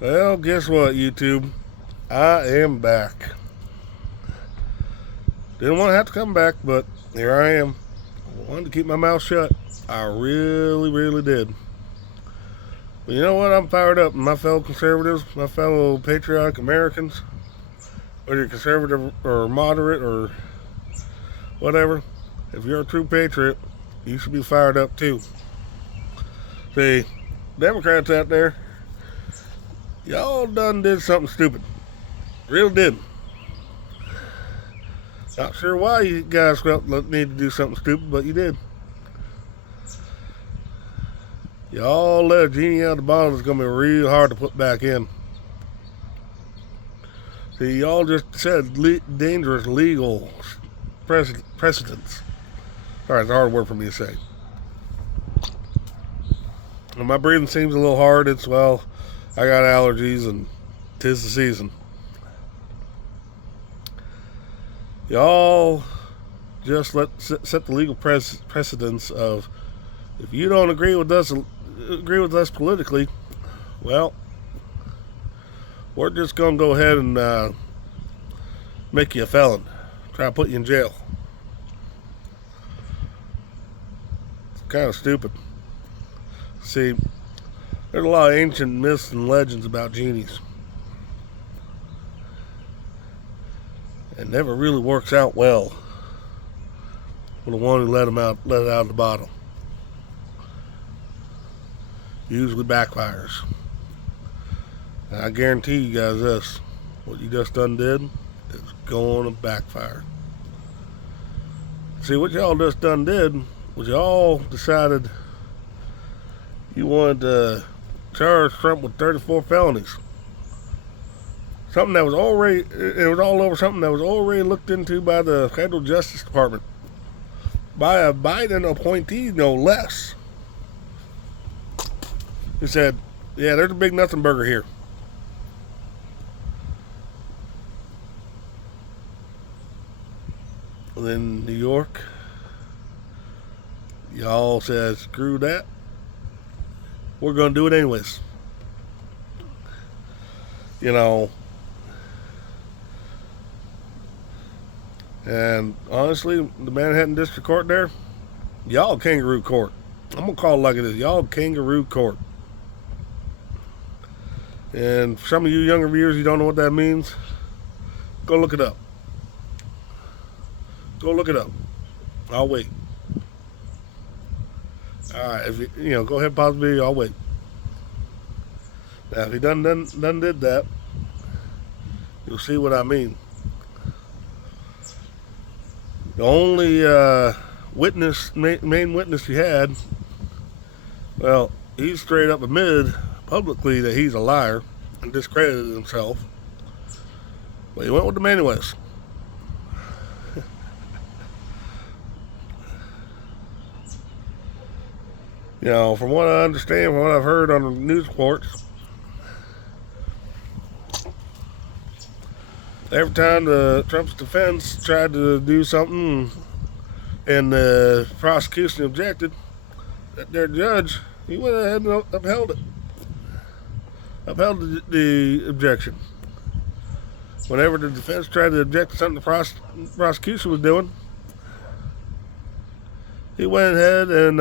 Well, guess what, YouTube? I am back. Didn't want to have to come back, but here I am. I wanted to keep my mouth shut. I really, really did. But you know what? I'm fired up. My fellow conservatives, my fellow patriotic Americans, whether you're conservative or moderate or whatever, if you're a true patriot, you should be fired up too. See, Democrats out there, y'all done did something stupid. Real did. Not sure why you guys felt the need to do something stupid, but you did. Y'all let a genie out of the bottle is going to be real hard to put back in. See, y'all just said dangerous legal precedents. Sorry, it's a hard word for me to say. And my breathing seems a little hard. I got allergies and 'tis the season. Y'all just set the legal precedence of, if you don't agree with us politically, well, we're just gonna go ahead and make you a felon, try to put you in jail. It's kind of stupid. See, there's a lot of ancient myths and legends about genies. It never really works out well with the one who let it out of the bottle. Usually backfires. And I guarantee you guys this: what you just done did is going to backfire. See, what y'all just done did was y'all decided you wanted to charge Trump with 34 felonies. Something that was already, it was all over something that was already looked into by the Federal Justice Department. By a Biden appointee, no less. He said, yeah, there's a big nothing burger here. Then New York, y'all said, screw that. We're going to do it anyways. You know, and honestly, the Manhattan District Court there, y'all Kangaroo Court. I'm going to call it like it is. Y'all Kangaroo Court. And for some of you younger viewers, you don't know what that means, go look it up. Go look it up. I'll wait. Alright, if you go ahead and pause the video, I'll wait. Now, if he done did that, you'll see what I mean. The only main witness you had, well, he straight up admitted publicly that he's a liar and discredited himself. But he went with the main witness. From what I understand, from what I've heard on the news reports, every time the Trump's defense tried to do something and the prosecution objected, their judge, he went ahead and upheld it. Upheld the objection. Whenever the defense tried to object to something the prosecution was doing, he went ahead and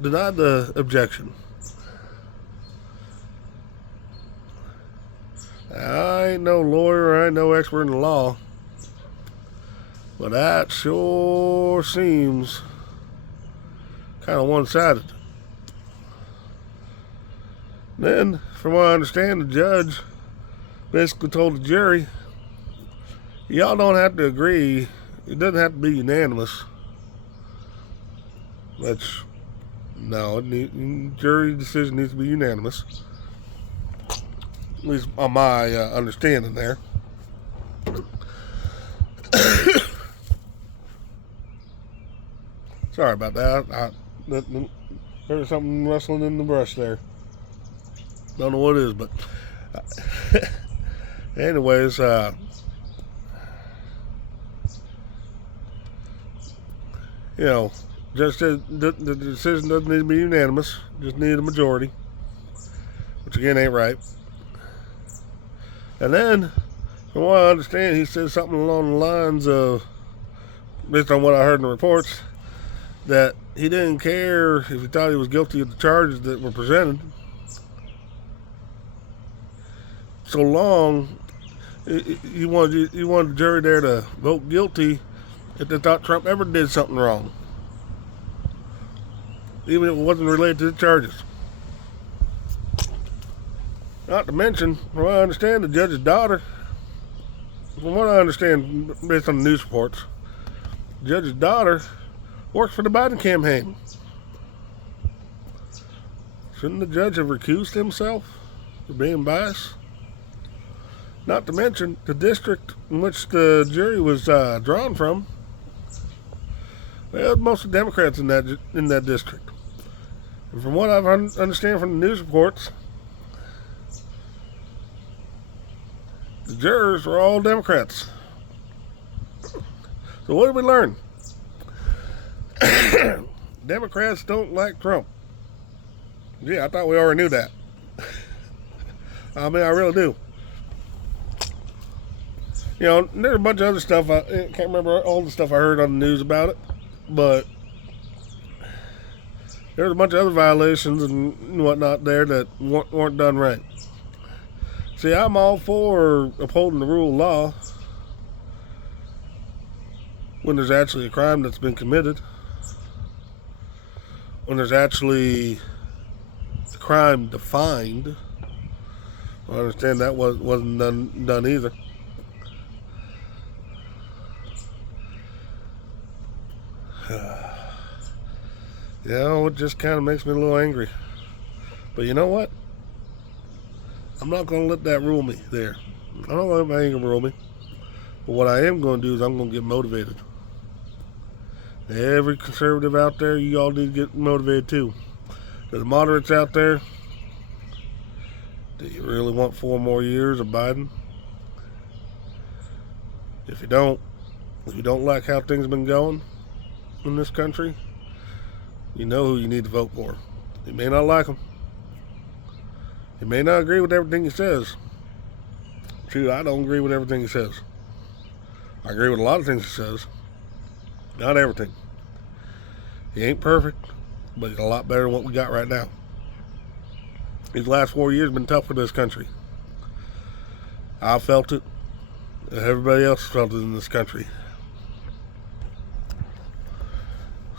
denied the objection. I ain't no lawyer, I ain't no expert in the law, but that sure seems kind of one-sided. Then, from what I understand, the judge basically told the jury, y'all don't have to agree, it doesn't have to be unanimous. Jury decision needs to be unanimous. At least on my understanding there. Sorry about that. There's something rustling in the brush there. Don't know what it is, but anyways, just the decision doesn't need to be unanimous. Just need a majority. which again ain't right. And then, from what I understand, he said something along the lines of, based on what I heard in the reports, that he didn't care if he thought he was guilty of the charges that were presented, so long you wanted the jury there to vote guilty if they thought Trump ever did something wrong, even if it wasn't related to the charges. Not to mention, from what I understand, the judge's daughter, from what I understand based on the news reports, the judge's daughter works for the Biden campaign. Shouldn't the judge have recused himself for being biased? Not to mention, the district in which the jury was drawn from, well, mostly Democrats in that district. And from what I understand from the news reports, the jurors were all Democrats. So what did we learn? Democrats don't like Trump. Yeah, I thought we already knew that. I mean, I really do. You know, there's a bunch of other stuff. I can't remember all the stuff I heard on the news about it, but there's a bunch of other violations and whatnot there that weren't done right. See, I'm all for upholding the rule of law when there's actually a crime that's been committed, when there's actually a crime defined. I understand that wasn't done either. You know, it just kind of makes me a little angry. But you know what? I'm not going to let that rule me there. I'm not going to let my anger rule me. But what I am going to do is I'm going to get motivated. Every conservative out there, you all need to get motivated too. To the moderates out there, do you really want 4 more years of Biden? If you don't like how things have been going in this country, you know who you need to vote for. You may not like him. You may not agree with everything he says. Shoot, I don't agree with everything he says. I agree with a lot of things he says. Not everything. He ain't perfect, but he's a lot better than what we got right now. These last 4 years have been tough for this country. I felt it. Everybody else felt it in this country.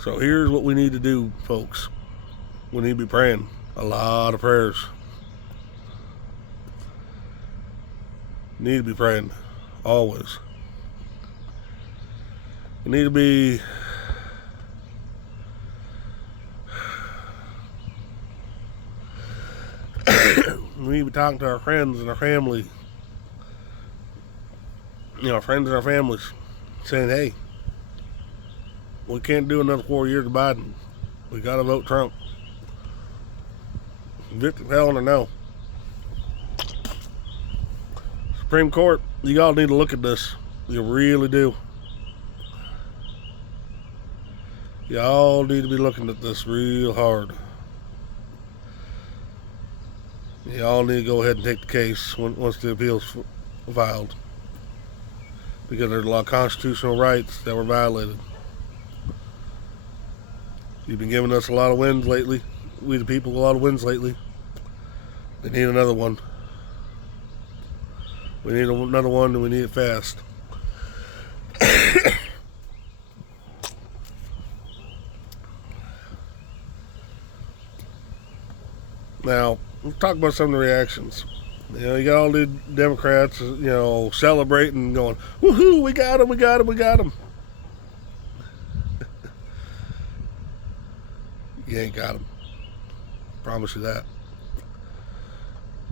So here's what we need to do, folks. We need to be praying. A lot of prayers. Need to be praying. Always. We need to be we need to be talking to our friends and our family. You know, our friends and our families. Saying, hey, we can't do another 4 years of Biden. We gotta vote Trump. Victim hell or no. Supreme Court, you all need to look at this. You really do. Y'all need to be looking at this real hard. Y'all need to go ahead and take the case once the appeal's filed. Because there's a lot of constitutional rights that were violated. You've been giving us a lot of wins lately. We the people, a lot of wins lately. They need another one. We need another one, and we need it fast. Now, let's talk about some of the reactions. You know, you got all the Democrats, you know, celebrating, going, woohoo, we got him, we got him, we got him. You ain't got him. Promise you that.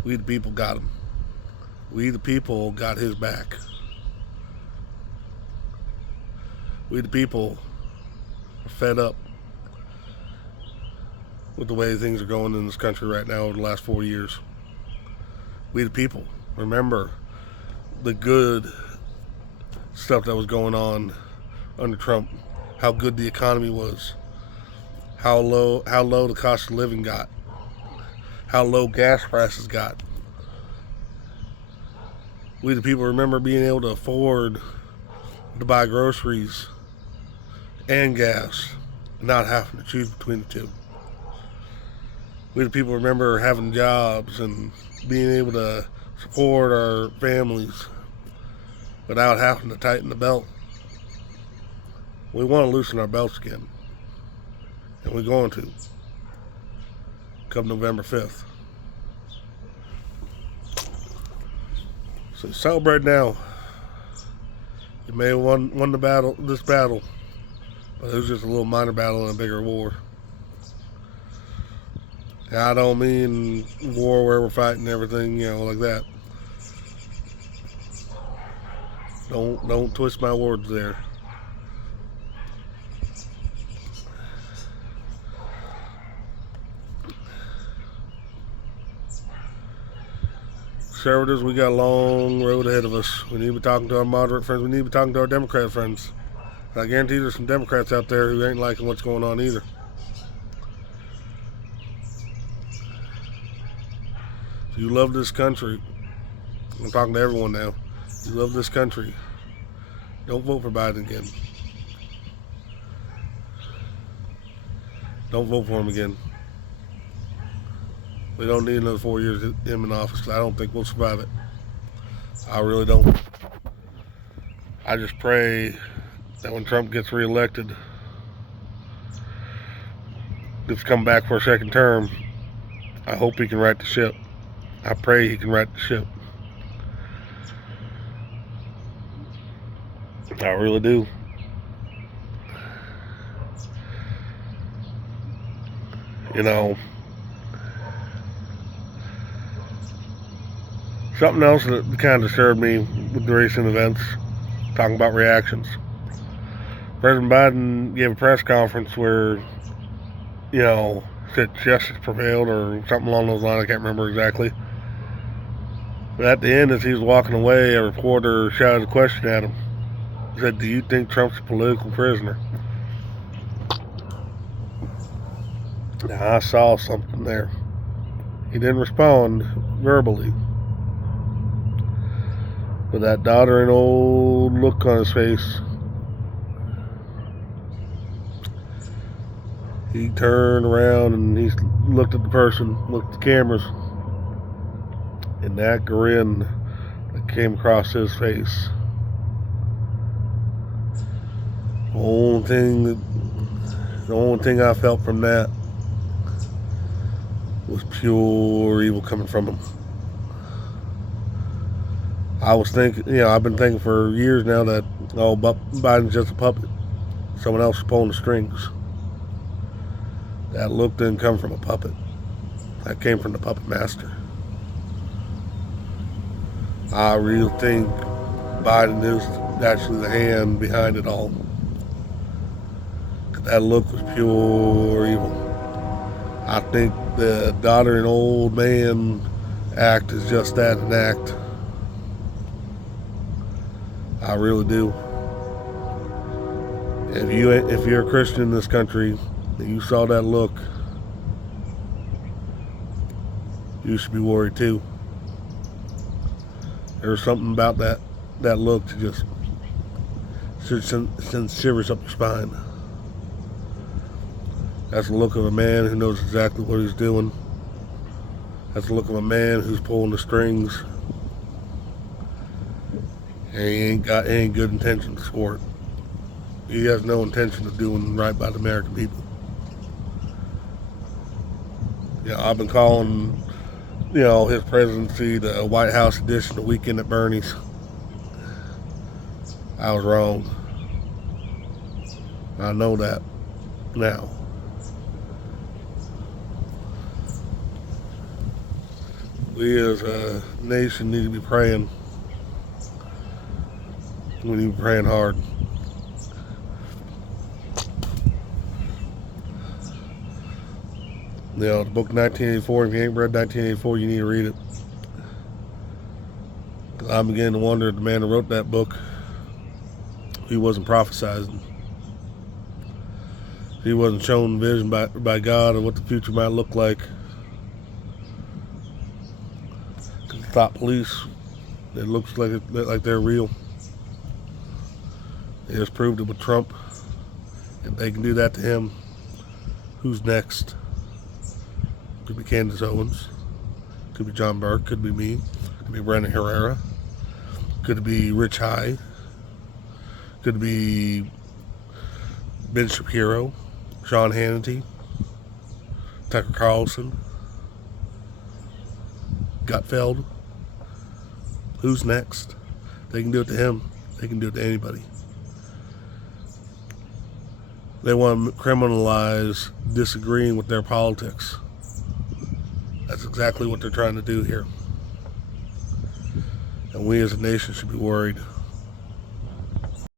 We the people got him. We the people got his back. We the people are fed up with the way things are going in this country right now over the last 4 years. We the people remember the good stuff that was going on under Trump, how good the economy was, how low the cost of living got, how low gas prices got. We the people remember being able to afford to buy groceries and gas, not having to choose between the two. We the people remember having jobs and being able to support our families without having to tighten the belt. We want to loosen our belts again, and we're going to come November 5th. So celebrate now. You may have won this battle, but it was just a little minor battle in a bigger war. And I don't mean war where we're fighting everything, like that. Don't twist my words there. Conservatives, we got a long road ahead of us. We need to be talking to our moderate friends. We need to be talking to our Democrat friends. And I guarantee there's some Democrats out there who ain't liking what's going on either. If you love this country, I'm talking to everyone now. If you love this country, don't vote for Biden again. Don't vote for him again. We don't need another 4 years of him in office. I don't think we'll survive it. I really don't. I just pray that when Trump gets reelected, gets come back for a second term, I hope he can right the ship. I pray he can right the ship. I really do. Something else that kind of disturbed me with the recent events, talking about reactions. President Biden gave a press conference where, said justice prevailed or something along those lines. I can't remember exactly. But at the end, as he was walking away, a reporter shouted a question at him. He said, "Do you think Trump's a political prisoner?" Now, I saw something there. He didn't respond verbally. But that doddering old look on his face, he turned around and he looked at the person, looked at the cameras, and that grin that came across his face. The only thing I felt from that was pure evil coming from him. I was thinking, I've been thinking for years now that, Biden's just a puppet. Someone else is pulling the strings. That look didn't come from a puppet. That came from the puppet master. I really think Biden is actually the hand behind it all. That look was pure evil. I think the doddering old man act is just that, an act. I really do. If you're a Christian in this country and you saw that look, you should be worried too. There's something about that look to just send shivers up your spine. That's the look of a man who knows exactly what he's doing. That's the look of a man who's pulling the strings. And he ain't got any good intentions for it. He has no intention of doing right by the American people. I've been calling, his presidency the White House edition, the Weekend at Bernie's. I was wrong. I know that now. We as a nation need to be praying. We need to be praying hard. The book 1984, if you ain't read 1984, you need to read it. I'm beginning to wonder if the man who wrote that book, he wasn't prophesizing. He wasn't shown vision by God of what the future might look like. thought police. It looks like they're real. They just proved it with Trump. If they can do that to him, who's next? Could be Candace Owens. Could be John Burke. Could be me. Could be Brandon Herrera. Could be Rich High. Could be Ben Shapiro. Sean Hannity. Tucker Carlson. Gutfeld. Who's next? They can do it to him. They can do it to anybody. They want to criminalize disagreeing with their politics. That's exactly what they're trying to do here. And we as a nation should be worried.